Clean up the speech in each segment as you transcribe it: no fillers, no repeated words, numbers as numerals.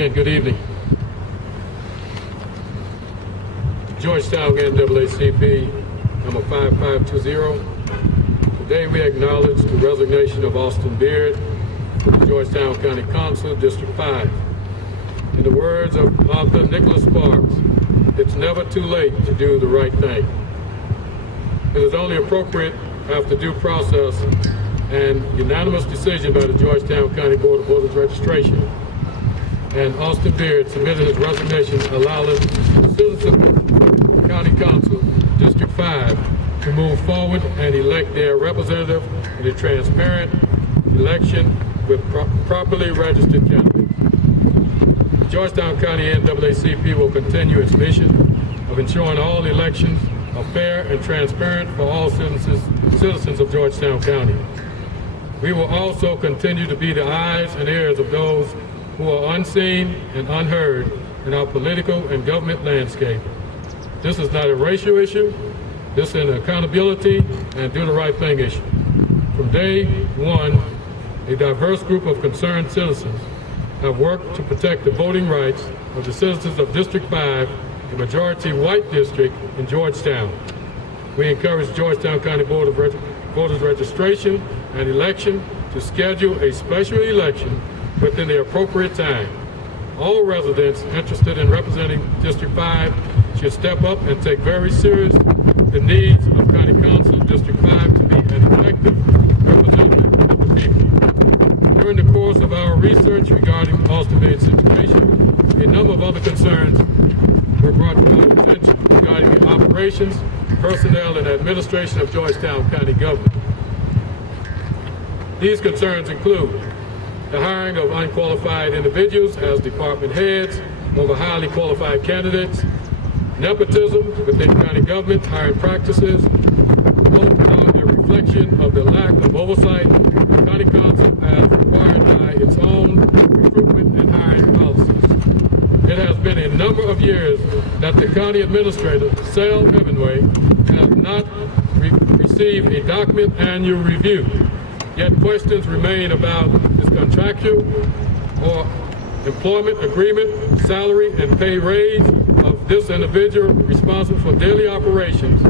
Again, good evening. Georgetown NAACP, number 5520. Today we acknowledge the resignation of Austin Beard from the Georgetown County Council, District 5. In the words of author Nicholas Sparks, it's never too late to do the right thing. It is only appropriate after due process and unanimous decision by the Georgetown County Board of Voters Registration. And Austin Beard submitted his resignation, allowing the citizens of the County Council, District 5, to move forward and elect their representative in a transparent election with properly registered candidates. The Georgetown County NAACP will continue its mission of ensuring all elections are fair and transparent for all citizens of Georgetown County. We will also continue to be the eyes and ears of those who are unseen and unheard in our political and government landscape. This is not a racial issue, this is an accountability and do the right thing issue. From day one, a diverse group of concerned citizens have worked to protect the voting rights of the citizens of District 5, a majority white district in Georgetown. We encourage Georgetown County Board of Voters Registration and Election to schedule a special election within the appropriate time. All residents interested in representing District 5 should step up and take very serious the needs of County Council District 5 to be an effective representative of the people. During the course of our research regarding Austin Beard's situation, a number of other concerns were brought to our attention regarding the operations, personnel, and administration of Georgetown County government. These concerns include the hiring of unqualified individuals as department heads over highly qualified candidates, nepotism within county government hiring practices, both are a reflection of the lack of oversight the county council as required by its own recruitment and hiring policies. It has been a number of years that the county administrator, Sal Heavenway, has not received a document annual review. Yet questions remain about his contractual or employment agreement, salary, and pay raise of this individual responsible for daily operations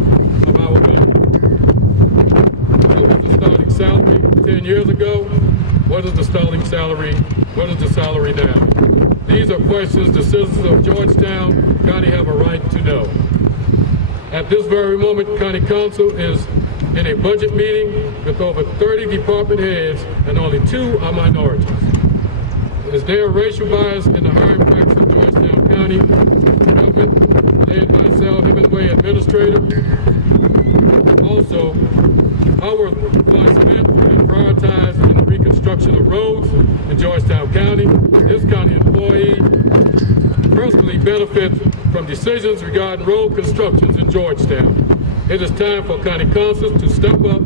of our country. What was the starting salary 10 years ago? What is the starting salary? What is the salary now? These are questions the citizens of Georgetown County have a right to know. At this very moment, County Council is in a budget meeting with over 30 department heads and only 2 are minorities. Is there racial bias in the hiring practice of Georgetown County government led by Sal Hemingway administrator? Also, how were funds spent and prioritized in the reconstruction of roads in Georgetown County? This county employee personally benefits from decisions regarding road constructions in Georgetown. It is time for county councils to step up,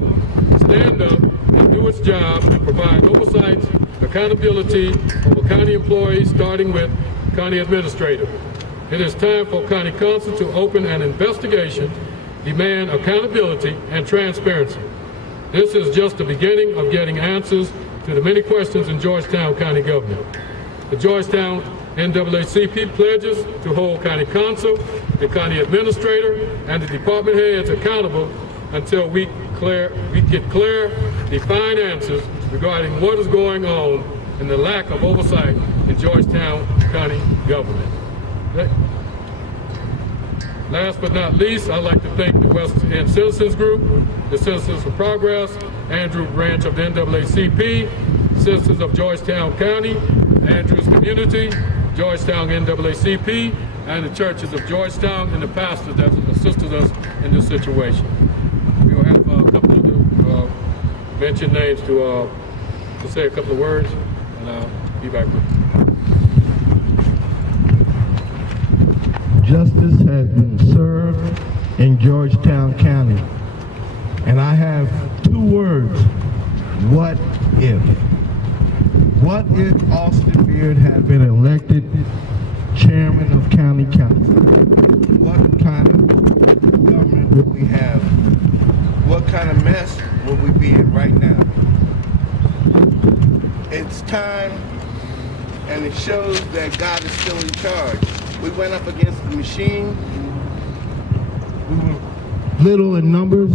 stand up, and do its job and provide oversight, accountability over county employees, starting with county administrator. It is time for county council to open an investigation, demand accountability and transparency. This is just the beginning of getting answers to the many questions in Georgetown County government. The Georgetown NAACP pledges to hold county council, the county administrator, and the department heads accountable until we get clear, defined answers regarding what is going on and the lack of oversight in Georgetown County government. Last but not least, I'd like to thank the West End Citizens Group, the Citizens for Progress, Andrew branch of the NAACP, Citizens of Georgetown County, Andrews Community, Georgetown NAACP, and the churches of Georgetown and the pastors that assisted us in this situation. We will have a couple of mention names to say a couple of words, and I'll be back with you. Justice has been served in Georgetown County, and I have 2 words: what if? What if Austin Beard had been elected chairman of county council? What kind of government would we have? What kind of mess would we be in right now? It's time and it shows that God is still in charge. We went up against the machine. We were little in numbers,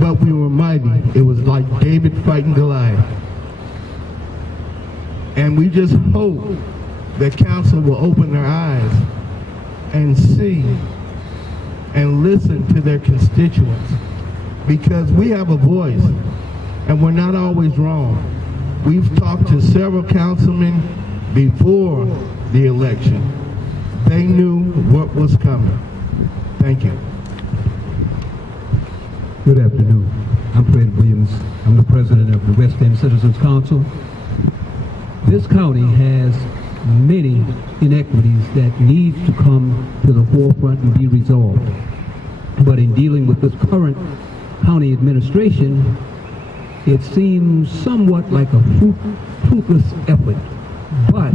but we were mighty. It was like David fighting Goliath. And we just hope that council will open their eyes and see and listen to their constituents, because we have a voice and we're not always wrong. We've talked to several councilmen before the election. They knew what was coming. Thank you. Good afternoon. I'm Fred Williams. I'm the president of the West End Citizens Council. This county has many inequities that need to come to the forefront and be resolved. But in dealing with this current county administration, it seems somewhat like a fruitless effort. But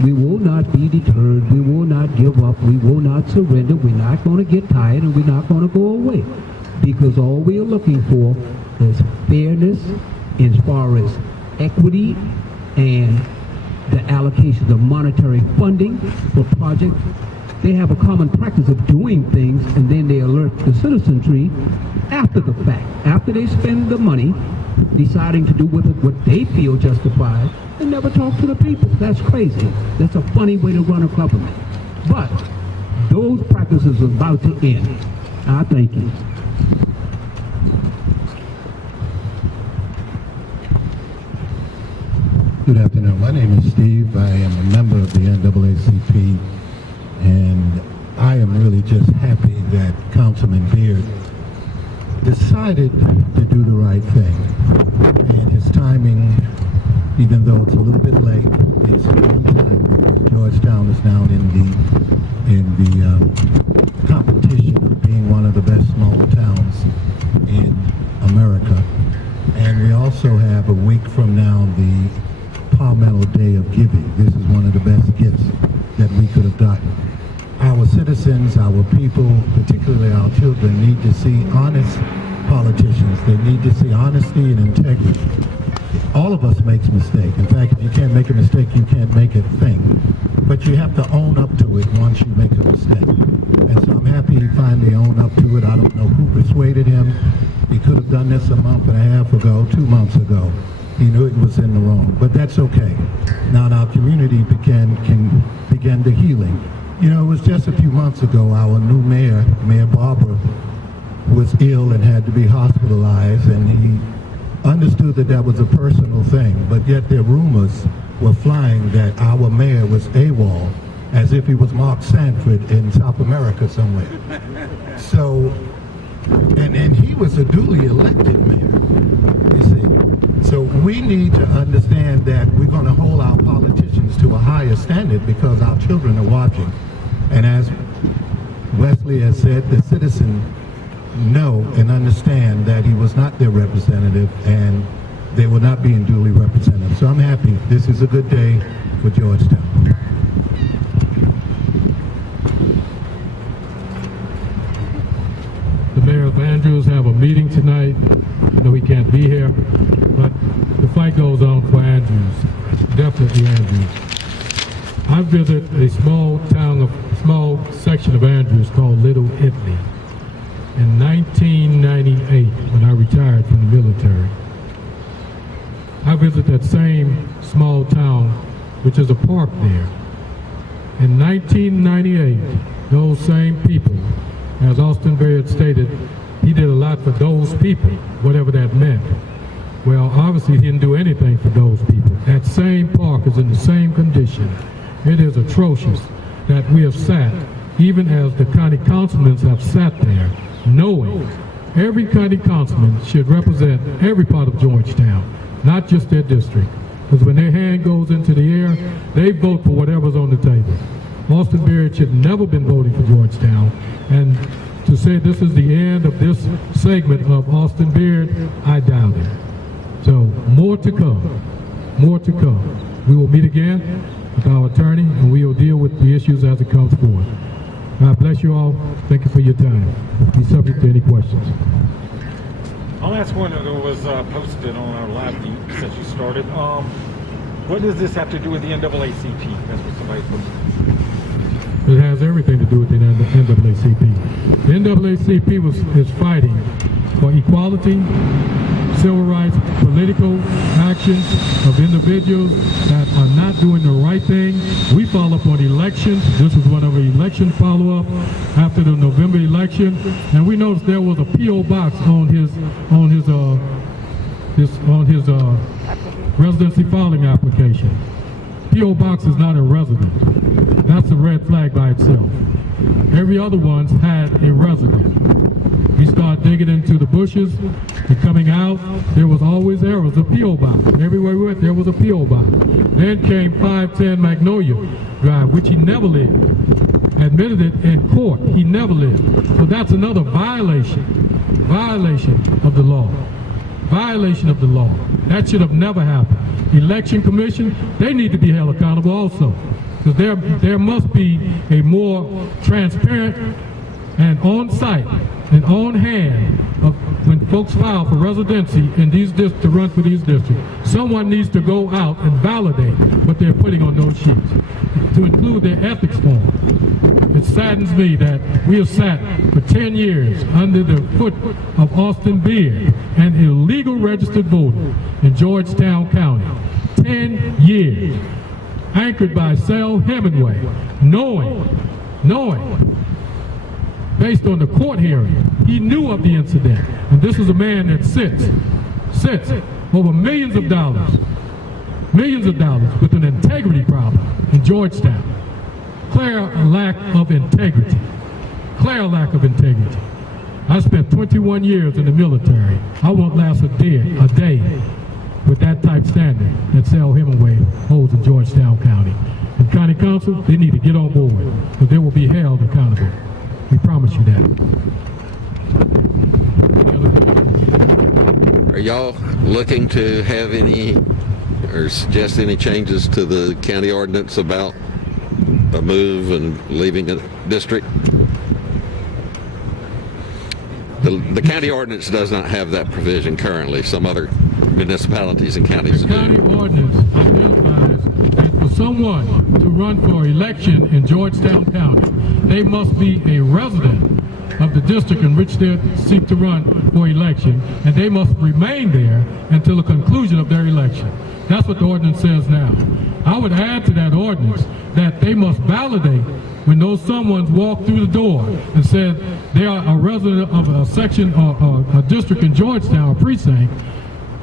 we will not be deterred. We will not give up. We will not surrender. We're not going to get tired, and we're not going to go away. Because all we are looking for is fairness as far as equity and the allocation of monetary funding for projects. They have a common practice of doing things, and then they alert the citizenry after the fact, after they spend the money, deciding to do with it what they feel justified, and never talk to the people. That's crazy. That's a funny way to run a government. But those practices are about to end. I thank you. Good afternoon. My name is Steve. I am a member of the NAACP, and I am really just happy that Councilman Beard decided to do the right thing. And his timing, even though it's a little bit late, it's on time, because Georgetown is now in the competition of being one of the best small towns in America. And we also have a week from now the Palmetto Day of Giving. This is one of the best gifts that we could have gotten. Our citizens, our people, particularly our children, need to see honest politicians. They need to see honesty and integrity. All of us makes mistakes. In fact, if you can't make a mistake, you can't make a thing. But you have to own up to it once you make a mistake. And so I'm happy he finally owned up to it. I don't know who persuaded him. He could have done this a month and a half ago, 2 months ago. He knew it was in the wrong, but that's okay. Now our community can begin the healing. You know, it was just a few months ago, our new mayor, Mayor Barber, was ill and had to be hospitalized, and he understood that that was a personal thing, but yet the rumors were flying that our mayor was AWOL, as if he was Mark Sanford in South America somewhere. So, and he was a duly elected mayor, you see. So we need to understand that we're going to hold our politicians to a higher standard because our children are watching. And as Wesley has said, the citizens know and understand that he was not their representative and they were not being duly represented. So I'm happy. This is a good day for Georgetown. The mayor of Andrews have a meeting tonight. I know he can't be here, but the fight goes on for Andrews, definitely Andrews. I visit a small section of Andrews called Little Italy in 1998 when I retired from the military. I visit that same small town, which is a park there. In 1998, those same people, as Austin Baird stated, he did a lot for those people, whatever that meant. Well, obviously he didn't do anything for those people. That same park is in the same condition. It is atrocious that we have sat, even as the county councilmen have sat there, knowing every county councilman should represent every part of Georgetown, not just their district. Because when their hand goes into the air, they vote for whatever's on the table. Austin Baird should never been voting for Georgetown. And to say this is the end of this segment of Austin Baird, I doubt it. So more to come, more to come. We will meet again with our attorney and we will deal with the issues as it comes forward. God bless you all. Thank you for your time. Be subject to any questions. I'll ask one that was posted on our live feed since you started. What does this have to do with the NAACP? That's what somebody's supposed to. It has everything to do with the NAACP. The NAACP is fighting for equality, civil rights, political actions of individuals that are not doing the right thing. We follow up on elections. This was one of the election follow-up after the November election, and we noticed there was a P.O. box on his residency filing application. P.O. box is not a resident. That's a red flag by itself. Every other one's had a resident. We start digging into the bushes and coming out, there was always there was a P.O. box. Everywhere we went, there was a P.O. box. Then came 510 Magnolia Drive, which he never lived. Admitted it in court. He never lived. So that's another violation of the law. Violation of the law. That should have never happened. Election Commission, they need to be held accountable also. Because there must be a more transparent and on-site and on-hand of when folks file for residency in these districts, to run for these districts. Someone needs to go out and validate what they're putting on those sheets, to include their ethics form. It saddens me that we have sat for 10 years under the foot of Austin Beard, an illegal registered voter in Georgetown County. 10 years. Anchored by Sal Hemingway, knowing, based on the court hearing, he knew of the incident. And this is a man that sits over millions of dollars with an integrity problem in Georgetown. Clear lack of integrity. I spent 21 years in the military. I won't last a day with that type standard that Sal Hemingway holds in Georgetown County. And County Council, they need to get on board, because they will be held accountable. We promise you that. Are y'all looking to have any or suggest any changes to the county ordinance about a move and leaving a district? The county ordinance does not have that provision currently. Some other municipalities and counties do. The county ordinance identifies that for someone to run for election in Georgetown County, they must be a resident of the district in which they seek to run for election, and they must remain there until the conclusion of their election. That's what the ordinance says now. I would add to that ordinance that they must validate when those someone's walk through the door and said they are a resident of a section or a district in Georgetown, a precinct.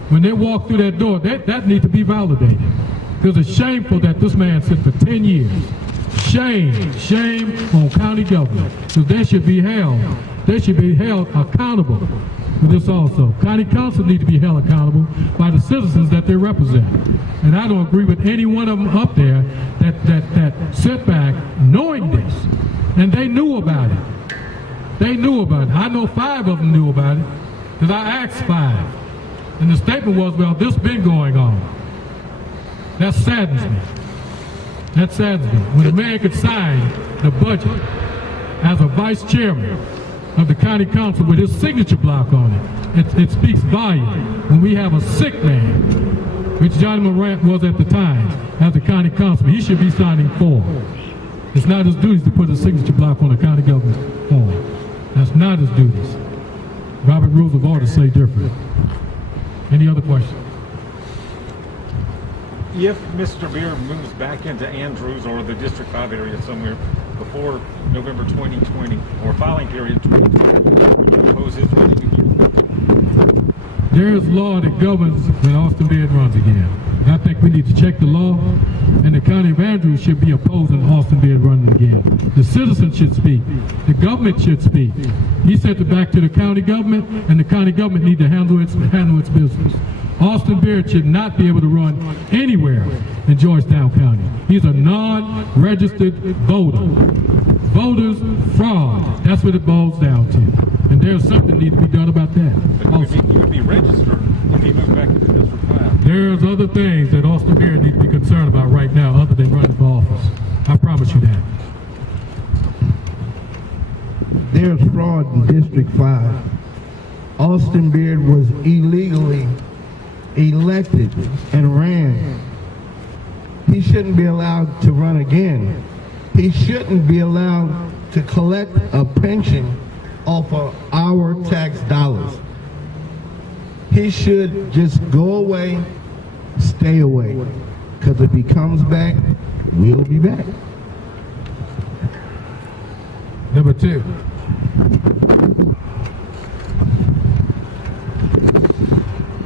When they walk through that door, that needs to be validated. Because it's shameful that this man sits for 10 years. Shame on county government. So they should be held accountable for this also. County council need to be held accountable by the citizens that they represent. And I don't agree with any one of them up there that sit back knowing this. And they knew about it. I know 5 of them knew about it, because I asked 5. And the statement was, well, this been going on. That saddens me. When a man could sign the budget as a vice chairman of the county council with his signature block on it speaks volume. When we have a sick man, which Johnny Morant was at the time as the county councilman, he should be signing form. It's not his duties to put a signature block on a county government form. That's not his duties. Robert Rules of Order say different. Any other questions? If Mr. Beard moves back into Andrews or the District 5 area somewhere before November 2020 or filing period 2020, would you oppose his running again? There is law that governs when Austin Beard runs again. And I think we need to check the law, and the county of Andrews should be opposing Austin Beard running again. The citizens should speak. The government should speak. He sent it back to the county government, and the county government need to handle its business. Austin Beard should not be able to run anywhere in Georgetown County. He's a non-registered voter. Voters fraud. That's what it boils down to. And there's something needs to be done about that. But he would be registered if he moves back into District 5. There's other things that Austin Beard needs to be concerned about right now other than running for office. I promise you that. There's fraud in District 5. Austin Beard was illegally elected and ran he shouldn't be allowed to run again. He shouldn't be allowed to collect a pension off of our tax dollars. He should just go away, stay away. Because if he comes back, we'll be back. Number 2.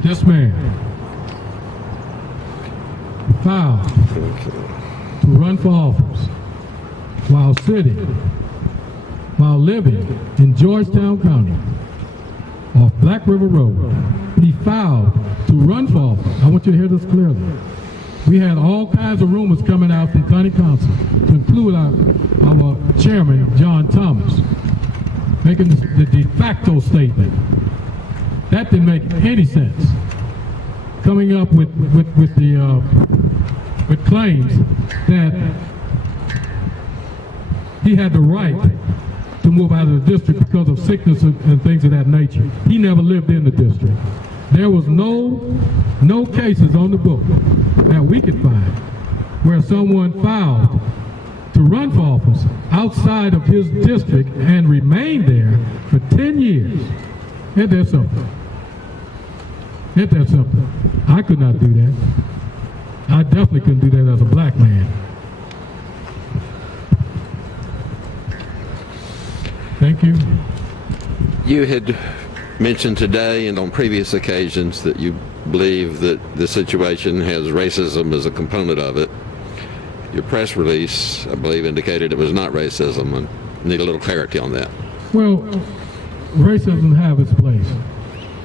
This man filed to run for office while living in Georgetown County off Black River Road. He filed to run for office. I want you to hear this clearly. We had all kinds of rumors coming out from County Council, to include our chairman, John Thomas, making the de facto statement. That didn't make any sense. Coming up with claims that he had the right to move out of the district because of sickness and things of that nature. He never lived in the district. There was no cases on the book that we could find where someone filed to run for office outside of his district and remained there for 10 years. Ain't that something? Ain't that something? I could not do that. I definitely couldn't do that as a black man. Thank you. You had mentioned today and on previous occasions that you believe that the situation has racism as a component of it. Your press release, I believe, indicated it was not racism. I need a little clarity on that. Well, racism have its place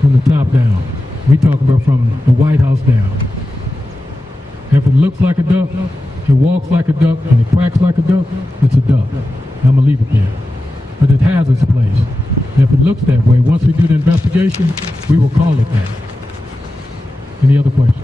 from the top down. We talk about from the White House down. If it looks like a duck, it walks like a duck, and it quacks like a duck, it's a duck. I'm going to leave it there. But it has its place. If it looks that way, once we do the investigation, we will call it that. Any other questions?